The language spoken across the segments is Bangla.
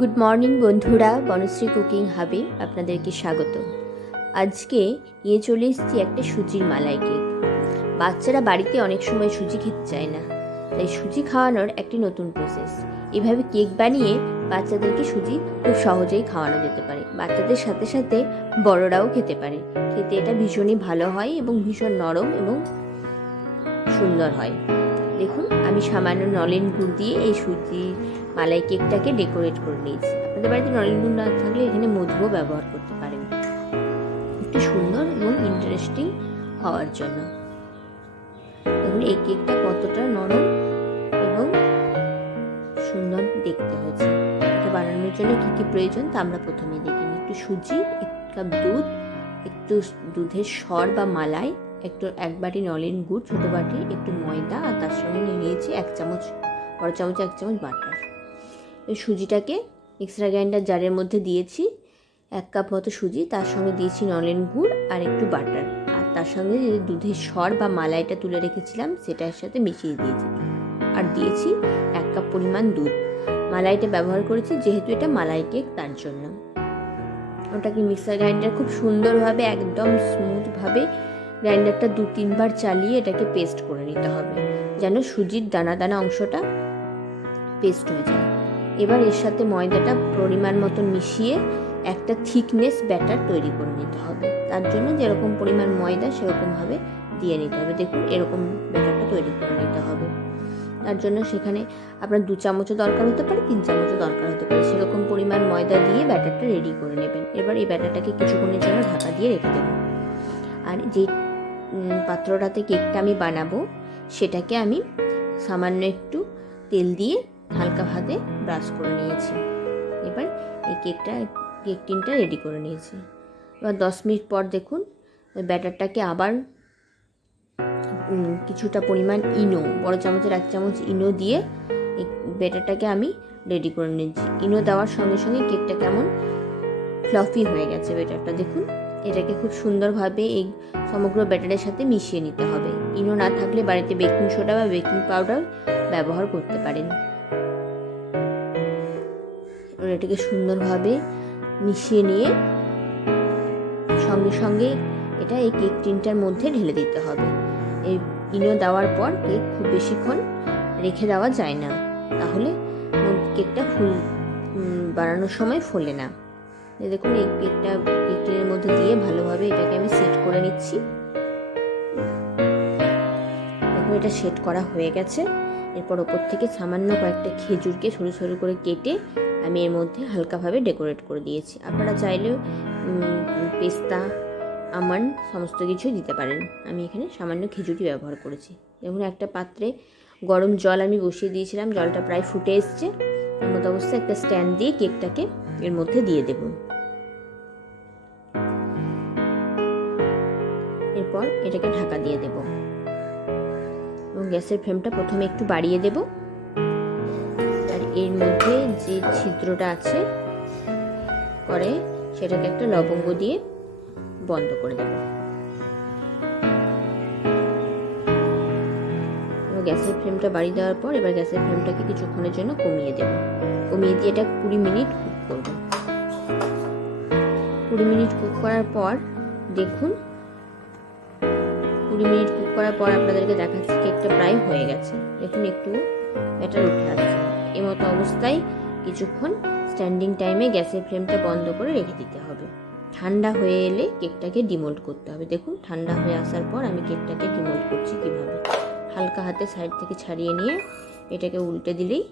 গুড মর্নিং বন্ধুরা। বনশ্রী কুকিং হাবে আপনাদেরকে স্বাগত। আজকে নিয়ে চলে এসেছি একটা সুজির মালাই কেক বাচ্চারা বাড়িতে অনেক সময় সুজি খেতে চায় না, তাই সুজি খাওয়ানোর একটি নতুন প্রসেস এভাবে কেক বানিয়ে বাচ্চাদেরকে সুজি খুব সহজেই খাওয়ানো যেতে পারে। বাচ্চাদের সাথে সাথে বড়রাও খেতে পারে। খেতে এটা ভীষণই ভালো হয় এবং ভীষণ নরম এবং সুন্দর হয়। দেখুন, আমি সামান্য নলেন গুড় দিয়ে এই সুজি মালাই কেকটাকে ডেকোরেট করে নিয়েছি। আপনাদের বাড়িতে নলেন গুড় না থাকলে এখানে মধুও ব্যবহার করতে পারেন। একটু সুন্দর এবং ইন্টারেস্টিং হওয়ার জন্য। দেখুন, এই কেকটা কতটা নরম এবং সুন্দর দেখতে হয়েছে। এটা বানানোর জন্য কী কী প্রয়োজন তা আমরা প্রথমে দেখে একটু সুজি, এক কাপ দুধ, একটু দুধের সর বা মালাই, একটু এক বাটি নলেন গুড়, ছোটো বাটি, একটু ময়দা, আর তার সঙ্গে নিয়ে নিয়েছি এক চামচ, বড় চামচ, এক চামচ বাটার। এই সুজিটাকে মিক্সার গ্রাইন্ডার জারের মধ্যে দিয়েছি। এক কাপ মতো সুজি, তার সঙ্গে দিয়েছি নলেন গুড় আর একটু বাটার আর তার সঙ্গে যে দুধের সর বা মালাইটা তুলে রেখেছিলাম, সেটার সাথে মিশিয়ে দিয়েছি। আর দিয়েছি এক কাপ পরিমাণ দুধ। মালাইটা ব্যবহার করেছি, যেহেতু এটা মালাই কেক তার জন্য। ওটাকে মিক্সার গ্রাইন্ডার খুব সুন্দরভাবে, একদম স্মুথভাবে গ্রাইন্ডারটা দু, তিনবার চালিয়ে এটাকে পেস্ট করে নিতে হবে। যেন সুজির দানা দানা অংশটা পেস্ট হয়ে যায়। এবার এর সাথে ময়দাটা পরিমাণ মতন মিশিয়ে একটা থিকনেস ব্যাটার তৈরি করে নিতে হবে। তার জন্য যেরকম পরিমাণ ময়দা সেরকমভাবে দিয়ে নিতে হবে। দেখুন, এরকম ব্যাটারটা তৈরি করে নিতে হবে। তার জন্য সেখানে আপনার দু চামচও দরকার হতে পারে, তিন চামচও দরকার হতে পারে। সেরকম পরিমাণ ময়দা দিয়ে ব্যাটারটা রেডি করে নেবেন। এবার এই ব্যাটারটাকে কিছুক্ষণের জন্য ঢাকা দিয়ে রেখে দেবেন। আর যেই পাত্রটাতে কেকটা আমি বানাবো, সেটাকে আমি সামান্য একটু তেল দিয়ে হালকা ভাতে ব্রাশ করে নিয়েছি। এবার এই কেকটা, কেক টিনটা রেডি করে নিয়েছি। এবার দশ মিনিট পর দেখুন ওই ব্যাটারটাকে আবার কিছুটা পরিমাণ ইনো, বড় চামচের এক চামচ ইনো দিয়ে এই ব্যাটারটাকে আমি রেডি করে নিয়েছি। ইনো দেওয়ার সঙ্গে সঙ্গে কেকটা কেমন ফ্লফি হয়ে গেছে ব্যাটারটা। দেখুন, এটাকে খুব সুন্দরভাবে এই সমগ্র ব্যাটারের সাথে মিশিয়ে নিতে হবে। ইনো না থাকলে বাড়িতে বেকিং সোডা বা বেকিং পাউডার ব্যবহার করতে পারেন। এটাকে সুন্দরভাবে মিশিয়ে নিয়ে সঙ্গে সঙ্গে এটা এই কেক টিনটার মধ্যে ঢেলে দিতে হবে। এই ইনো দেওয়ার পর কেক খুব বেশিক্ষণ রেখে দেওয়া যায় না। তাহলে কেকটা ফুল বানানোর সময় ফোলে না। দেখুন, এই কেকটা, কেক টিনের মধ্যে দিয়ে ভালোভাবে এটাকে আমি সেট করে নিচ্ছি। দেখুন, এটা সেট করা হয়ে গেছে। এরপর ওপর থেকে সামান্য কয়েকটা খেজুরকে সরু সরু করে কেটে আমি এর মধ্যে হালকাভাবে ডেকোরেট করে দিয়েছি। আপনারা চাইলেও পেস্তা, আমন্ড সমস্ত কিছু দিতে পারেন। আমি এখানে সামান্য খিচুড়ি ব্যবহার করেছি। দেখুন, একটা পাত্রে গরম জল আমি বসিয়ে দিয়েছিলাম। জলটা প্রায় ফুটে এসছে। মতো অবস্থায় একটা স্ট্যান্ড দিয়ে কেকটাকে এর মধ্যে দিয়ে দেব। এরপর এটাকে ঢাকা দিয়ে দেব। এবং গ্যাসের ফ্লেমটা প্রথমে একটু বাড়িয়ে দেব। এর মধ্যে যে ছিদ্রটা আছে করে সেটাকে একটা লবঙ্গ দিয়ে বন্ধ করে দেব। গ্যাসের ফ্লেমটা বাড়িয়ে দেওয়ার পর এবার গ্যাসের ফ্লেমটাকে কিছুক্ষণের জন্য কমিয়ে দেব। কমিয়ে দিয়ে এটা কুড়ি মিনিট কুক করব। কুড়ি মিনিট কুক করার পর দেখুন, কুড়ি মিনিট কুক করার পর আপনাদেরকে দেখাচ্ছি কেকটা প্রায় হয়ে গেছে। দেখুন, একটু ব্যাটার উঠে আসছে। এই মতো অবস্থায় কিছুক্ষণ স্ট্যান্ডিং টাইমে গ্যাসের ফ্লেমটা বন্ধ করে রেখে দিতে হবে। ঠান্ডা হয়ে এলে কেকটাকে ডিমোল্ড করতে হবে। দেখুন, ঠান্ডা হয়ে আসার পর আমি কেকটাকে ডিমোল্ড করছি কীভাবে। হালকা হাতে সাইড থেকে ছাড়িয়ে নিয়ে এটাকে উল্টে দিলেই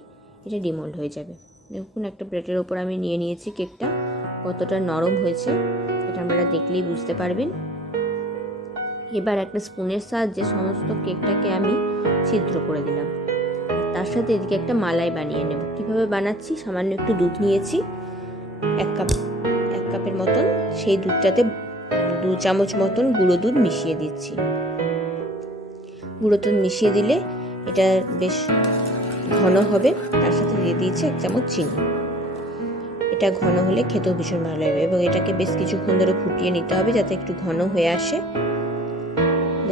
এটা ডিমোল্ড হয়ে যাবে। দেখুন, একটা প্লেটের ওপর আমি নিয়ে নিয়েছি কেকটা। কতটা নরম হয়েছে, এটা আপনারা দেখলেই বুঝতে পারবেন। এবার একটা স্পুনের সাহায্যে সমস্ত কেকটাকে আমি ছিদ্র করে দিলাম। তার সাথে এদিকে একটা মালাই বানিয়ে নেব। কীভাবে বানাচ্ছি? সামান্য একটু দুধ নিয়েছি। এক কাপ, এক কাপের মতন। সেই দুধটাতে দু চামচ মতন গুঁড়ো দুধ মিশিয়ে দিচ্ছি। গুঁড়ো দুধ মিশিয়ে দিলে এটা বেশ ঘন হবে। তার সাথে দিয়ে দিয়েছি এক চামচ চিনি। এটা ঘন হলে খেতেও ভীষণ ভালো লাগবে এবং এটাকে বেশ কিছুক্ষণ ধরে ফুটিয়ে নিতে হবে যাতে একটু ঘন হয়ে আসে।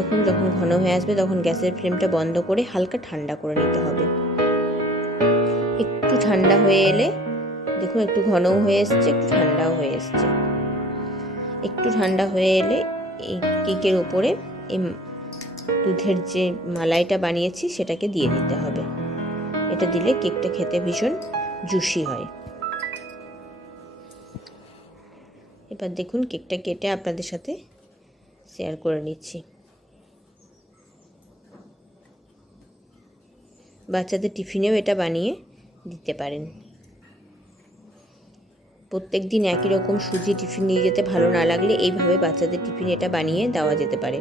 দেখুন, যখন ঘন হয়ে আসবে তখন গ্যাসের ফ্লেমটা বন্ধ করে হালকা ঠান্ডা করে নিতে হবে। একটু ঠান্ডা হয়ে এলে, দেখুন, একটু ঘনও হয়ে এসছে, একটু ঠান্ডাও হয়ে এসছে। একটু ঠান্ডা হয়ে এলে এই কেকের ওপরে এই দুধের যে মালাইটা বানিয়েছি সেটাকে দিয়ে দিতে হবে। এটা দিলে কেকটা খেতে ভীষণ জুসি হয়। এবার দেখুন, কেকটা কেটে আপনাদের সাথে শেয়ার করে নিচ্ছি। বাচ্চাদের টিফিনেও এটা বানিয়ে দিতে পারেন। প্রত্যেক দিন একই রকম সুজি টিফিন নিয়ে যেতে ভালো না লাগলে এইভাবে বাচ্চাদের টিফিন এটা বানিয়ে দেওয়া যেতে পারে।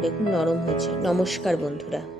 দেখুন, নরম হয়েছে। নমস্কার, বন্ধুরা।